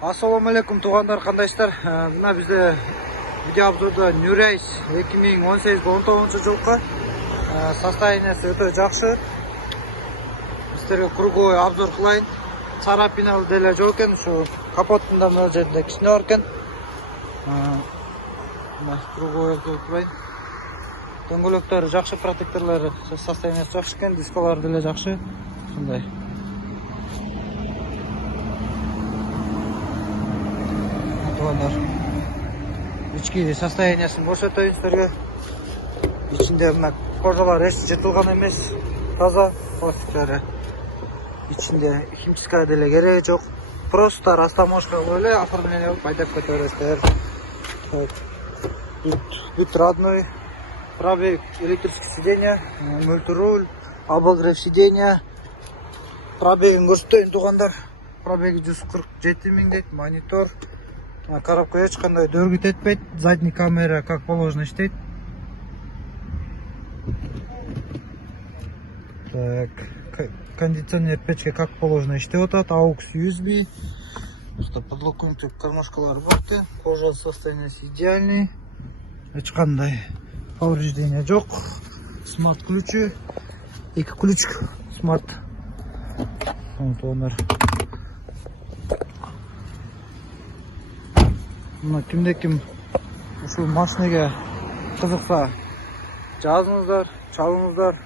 Ассаламу алейкум туугандар, кандайсыздар? Мына бизде видео обзорда New Race 2018-19 жылкы состояниясы өтө жакшы. Сиздерге круговой обзор кылайын. Царапиналы деле жок экен, ушу капоттун да мына жеринде кичине бар экен. Мына круговой обзор кылайын. Дөңгөлөктөрү жакшы, протекторлору состояниясы жакшы экен, дискалары деле жакшы. Ушундай. İçki состояниясын көрсөтөйүн сиздерге. İçinde мына кожалар эч жыртылган эмес, таза пластиктери. İçinde химческая деле кереги жок. Просто растаможка эле оформление кылып айдап кете бересиздер. Бүт родной, пробег, электрический сиденье, мультируль, обогрев сиденья. Пробегин көрсөтөйүн туугандар. Пробеги 147 000 дейт, монитор. Коробка эч кандай дөргүт этпейт, задний камера как положено иштейт. Так, кондиционер печке как положено иштеп атат, AUX USB. Подлокотник, кармашкалар бар, кожа состояниясы идеальный. Эч кандай повреждение жок. Смарт ключи, 2 ключ смарт. Кимде ким ушул машинеге кызыкса, жазыңыздар, чалыңыздар.